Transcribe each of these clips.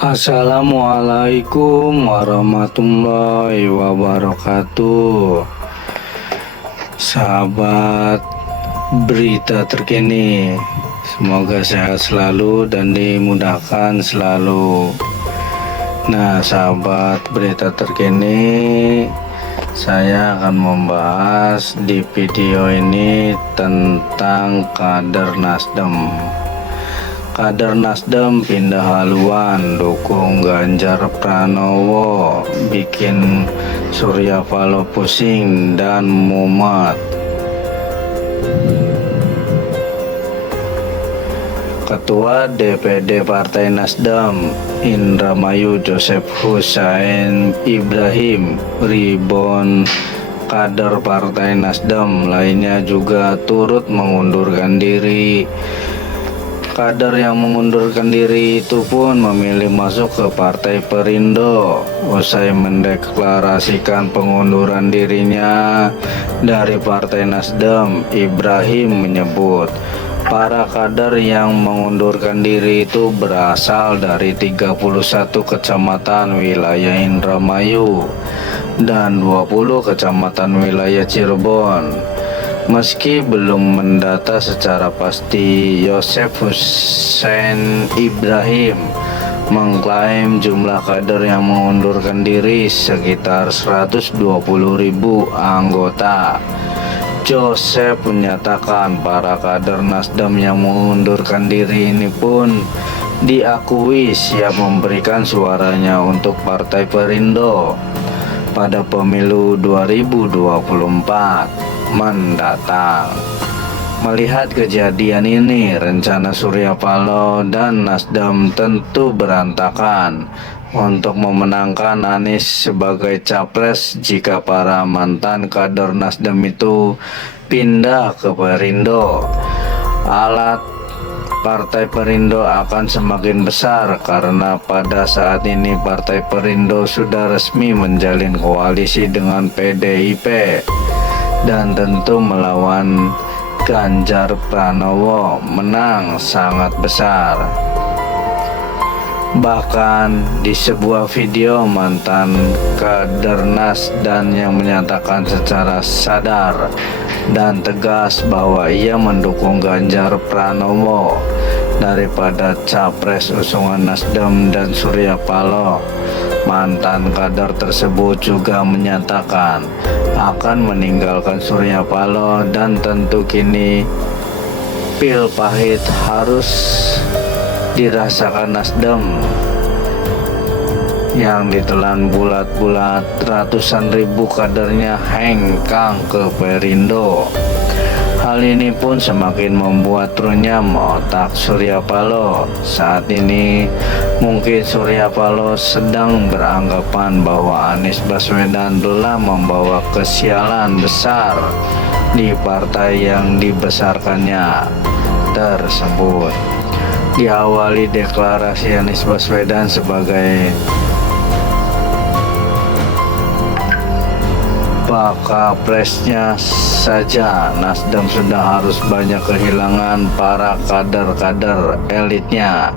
Assalamualaikum warahmatullahi wabarakatuh. Sahabat berita terkini, semoga sehat selalu dan dimudahkan selalu. Nah, sahabat berita terkini, saya akan membahas di video ini tentang kader Nasdem. Kader Nasdem pindah haluan, dukung Ganjar Pranowo, bikin Surya Paloh pusing dan mumet. Ketua DPD Partai Nasdem Indramayu Joseph Hussein Ibrahim Ribon, kader Partai Nasdem lainnya juga turut mengundurkan diri. Kader yang mengundurkan diri itu pun memilih masuk ke Partai Perindo. Usai mendeklarasikan pengunduran dirinya dari Partai Nasdem, Ibrahim menyebut para kader yang mengundurkan diri itu berasal dari 31 kecamatan wilayah Indramayu dan 20 kecamatan wilayah Cirebon. Meski belum mendata secara pasti, Joseph Hussein Ibrahim mengklaim jumlah kader yang mengundurkan diri sekitar 120.000 anggota. Joseph menyatakan para kader Nasdem yang mengundurkan diri ini pun diakui siap memberikan suaranya untuk Partai Perindo pada pemilu 2024 mendatang. Melihat kejadian ini, rencana Surya Paloh dan Nasdem tentu berantakan untuk memenangkan Anies sebagai capres jika para mantan kader Nasdem itu pindah ke Perindo. Alat Partai Perindo akan semakin besar karena pada saat ini Partai Perindo sudah resmi menjalin koalisi dengan PDIP dan tentu melawan Ganjar Pranowo menang sangat besar. Bahkan di sebuah video mantan kader Nasdem yang menyatakan secara sadar dan tegas bahwa ia mendukung Ganjar Pranowo daripada capres usungan Nasdem dan Surya Paloh. Mantan kader tersebut juga menyatakan akan meninggalkan Surya Paloh dan tentu kini pil pahit harus dirasakan Nasdem yang ditelan bulat-bulat ratusan ribu kadernya hengkang ke Perindo. Hal ini pun semakin membuat runyam otak Surya Paloh. Saat ini mungkin Surya Paloh sedang beranggapan bahwa Anies Baswedan telah membawa kesialan besar di partai yang dibesarkannya tersebut. Diawali deklarasi Anies Baswedan sebagai Wakapresnya saja, Nasdem sudah harus banyak kehilangan para kader-kader elitnya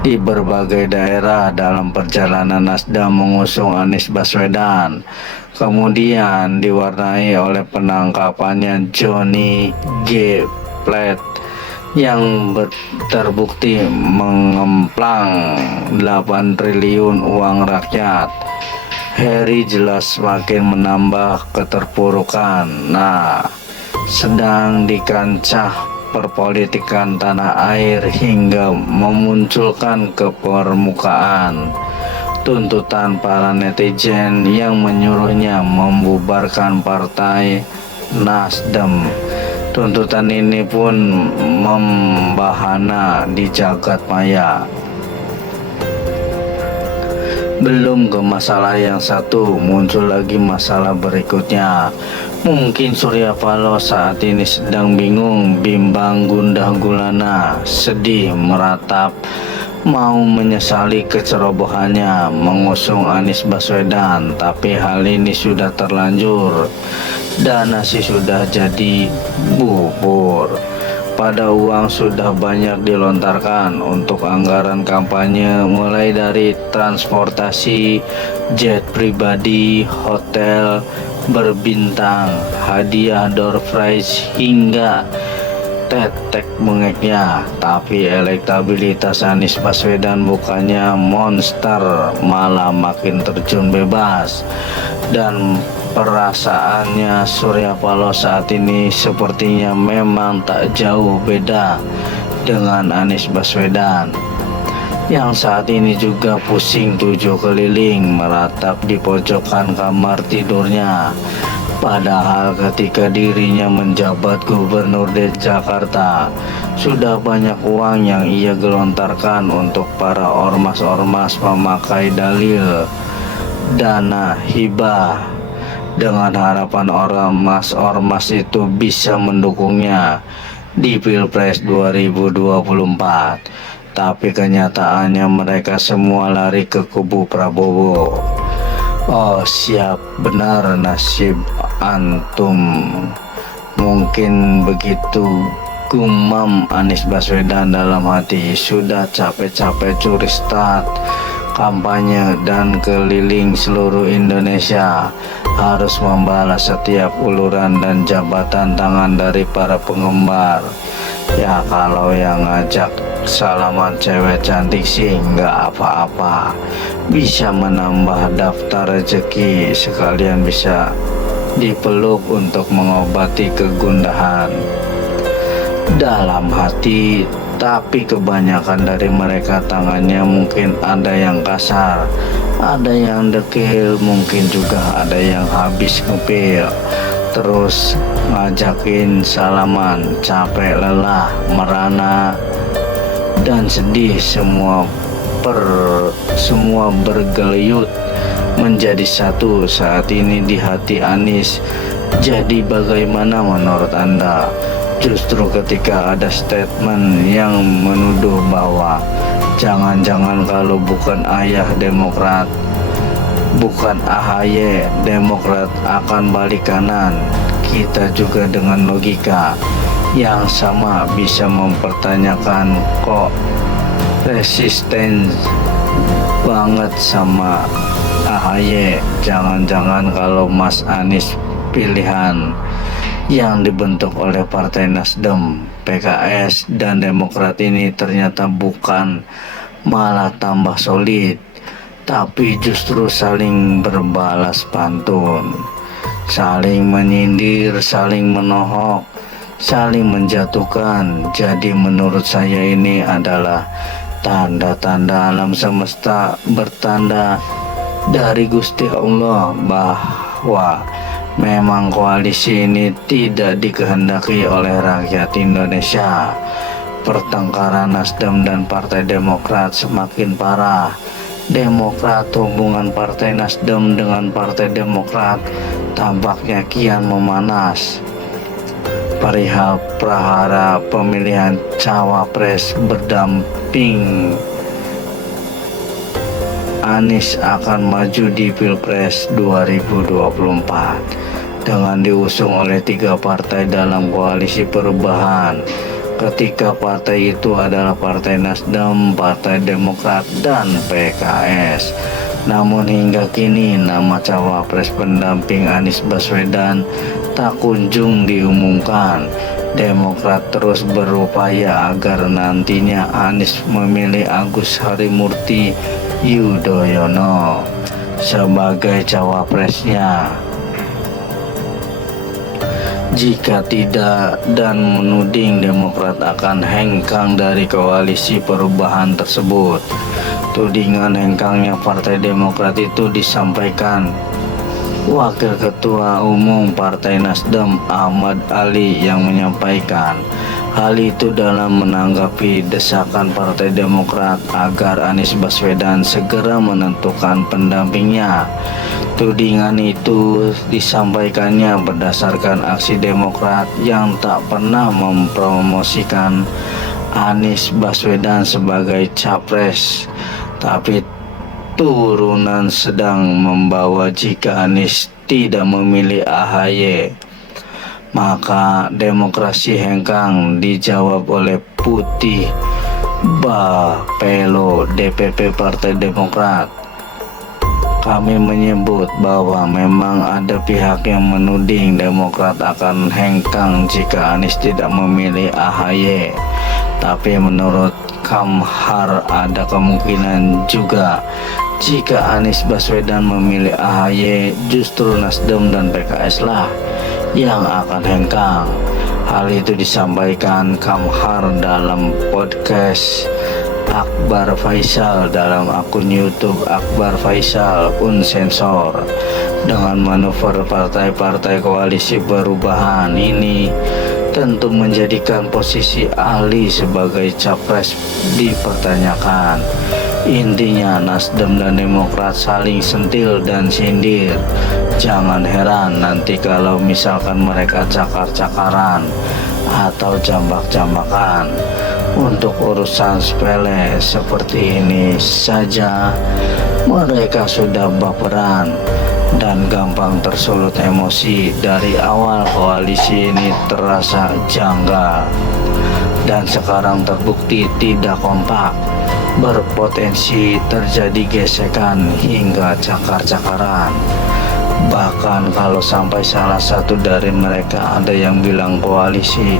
di berbagai daerah dalam perjalanan Nasdem mengusung Anies Baswedan. Kemudian diwarnai oleh penangkapannya Johnny G. Plate yang terbukti mengemplang 8 triliun uang rakyat. Heri jelas semakin menambah keterpurukan. Nah, sedang di kancah perpolitikan tanah air hingga memunculkan ke permukaan tuntutan para netizen yang menyuruhnya membubarkan partai Nasdem. Tuntutan ini pun membahana di jagat maya. Belum ke masalah yang satu, muncul lagi masalah berikutnya. Mungkin Surya Paloh saat ini sedang bingung, bimbang, gundah gulana, sedih, meratap, mau menyesali kecerobohannya mengusung Anies Baswedan. Tapi hal ini sudah terlanjur dan nasi sudah jadi bubur. pada uang sudah banyak dilontarkan untuk anggaran kampanye, mulai dari transportasi, jet pribadi, hotel berbintang, hadiah door prize, hingga tetek bengeknya. Tapi elektabilitas Anies Baswedan bukannya monster, malah makin terjun bebas. Dan perasaannya Surya Paloh saat ini sepertinya memang tak jauh beda dengan Anies Baswedan, yang saat ini juga pusing tujuh keliling meratap di pojokan kamar tidurnya. Padahal ketika dirinya menjabat Gubernur DKI Jakarta, sudah banyak uang yang ia gelontarkan untuk para ormas-ormas memakai dalil dana hibah, dengan harapan ormas-ormas itu bisa mendukungnya di Pilpres 2024. Tapi kenyataannya mereka semua lari ke kubu Prabowo. Oh, siap benar nasib antum. Mungkin begitu gumam Anies Baswedan dalam hati. Sudah capek-capek curi start kampanye dan keliling seluruh Indonesia, harus membalas setiap uluran dan jabatan tangan dari para penggemar. Ya kalau yang ngajak salaman cewek cantik sih nggak apa-apa, bisa menambah daftar rezeki, sekalian bisa dipeluk untuk mengobati kegundahan dalam hati. Tapi kebanyakan dari mereka tangannya mungkin ada yang kasar, ada yang dekil, mungkin juga ada yang habis ngepil, terus ngajakin salaman, capek, lelah, merana, dan sedih. Semua bergelayut menjadi satu saat ini di hati Anies. Jadi bagaimana menurut Anda? Justru ketika ada statement yang menuduh bahwa jangan-jangan kalau bukan ayah Demokrat, bukan AHY, Demokrat akan balik kanan. Kita juga dengan logika yang sama bisa mempertanyakan, kok resisten banget sama AHY? Jangan-jangan kalau Mas Anies pilihan yang dibentuk oleh Partai Nasdem, PKS, dan Demokrat ini ternyata bukan malah tambah solid, tapi justru saling berbalas pantun, saling menyindir, saling menohok, saling menjatuhkan. Jadi menurut saya ini adalah tanda-tanda alam semesta bertanda dari Gusti Allah bahwa memang koalisi ini tidak dikehendaki oleh rakyat Indonesia. Pertengkaran Nasdem dan Partai Demokrat semakin parah. Hubungan Partai Nasdem dengan Partai Demokrat tampaknya kian memanas. Perihal prahara pemilihan cawapres berdamping, Anies akan maju di Pilpres 2024 dengan diusung oleh 3 partai dalam koalisi perubahan. Ketika partai itu adalah Partai Nasdem, Partai Demokrat, dan PKS. Namun hingga kini nama cawapres pendamping Anies Baswedan tak kunjung diumumkan. Demokrat terus berupaya agar nantinya Anies memilih Agus Harimurti Yudhoyono sebagai cawapresnya. Jika tidak, dan menuding Demokrat akan hengkang dari koalisi perubahan tersebut. Tudingan hengkangnya Partai Demokrat itu disampaikan Wakil Ketua Umum Partai Nasdem Ahmad Ali, yang menyampaikan hal itu dalam menanggapi desakan Partai Demokrat agar Anies Baswedan segera menentukan pendampingnya. Tudingan itu disampaikannya berdasarkan aksi Demokrat yang tak pernah mempromosikan Anies Baswedan sebagai capres, tapi turunan sedang membawa jika Anies tidak memilih AHY. Maka demokrasi hengkang dijawab oleh Putih Bapelo DPP Partai Demokrat. Kami menyebut bahwa memang ada pihak yang menuding Demokrat akan hengkang jika Anies tidak memilih AHY. Tapi menurut Kamhar ada kemungkinan juga jika Anies Baswedan memilih AHY, justru Nasdem dan PKS lah yang akan hengkang. Hal itu disampaikan Kamhar dalam podcast Akbar Faisal dalam akun YouTube Akbar Faisal Unsensor. Dengan manuver partai-partai koalisi perubahan ini tentu menjadikan posisi Ali sebagai capres dipertanyakan. Intinya Nasdem dan Demokrat saling sentil dan sindir. Jangan heran nanti kalau misalkan mereka cakar-cakaran atau jambak-jambakan. Untuk urusan sepele seperti ini saja mereka sudah baperan dan gampang tersulut emosi. Dari awal koalisi ini terasa janggal dan sekarang terbukti tidak kompak, berpotensi terjadi gesekan hingga cakar-cakaran. Bahkan kalau sampai salah satu dari mereka ada yang bilang koalisi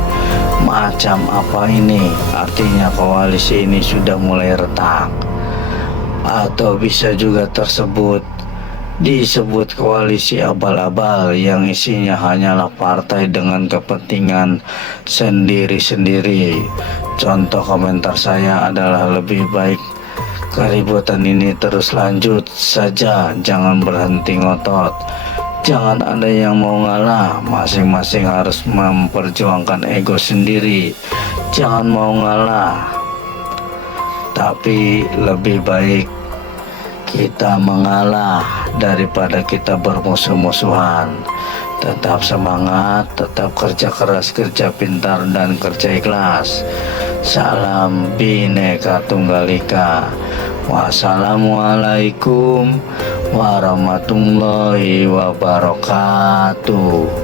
macam apa ini, artinya koalisi ini sudah mulai retak. Atau bisa juga disebut koalisi abal-abal yang isinya hanyalah partai dengan kepentingan sendiri-sendiri. Contoh komentar saya adalah lebih baik keributan ini terus lanjut saja, jangan berhenti ngotot. Jangan ada yang mau ngalah, masing-masing harus memperjuangkan ego sendiri. Jangan mau ngalah, tapi lebih baik kita mengalah daripada kita bermusuh-musuhan. Tetap semangat, tetap kerja keras, kerja pintar, dan kerja ikhlas. Salam Bhinneka Tunggal Ika. Wassalamualaikum warahmatullahi wabarakatuh.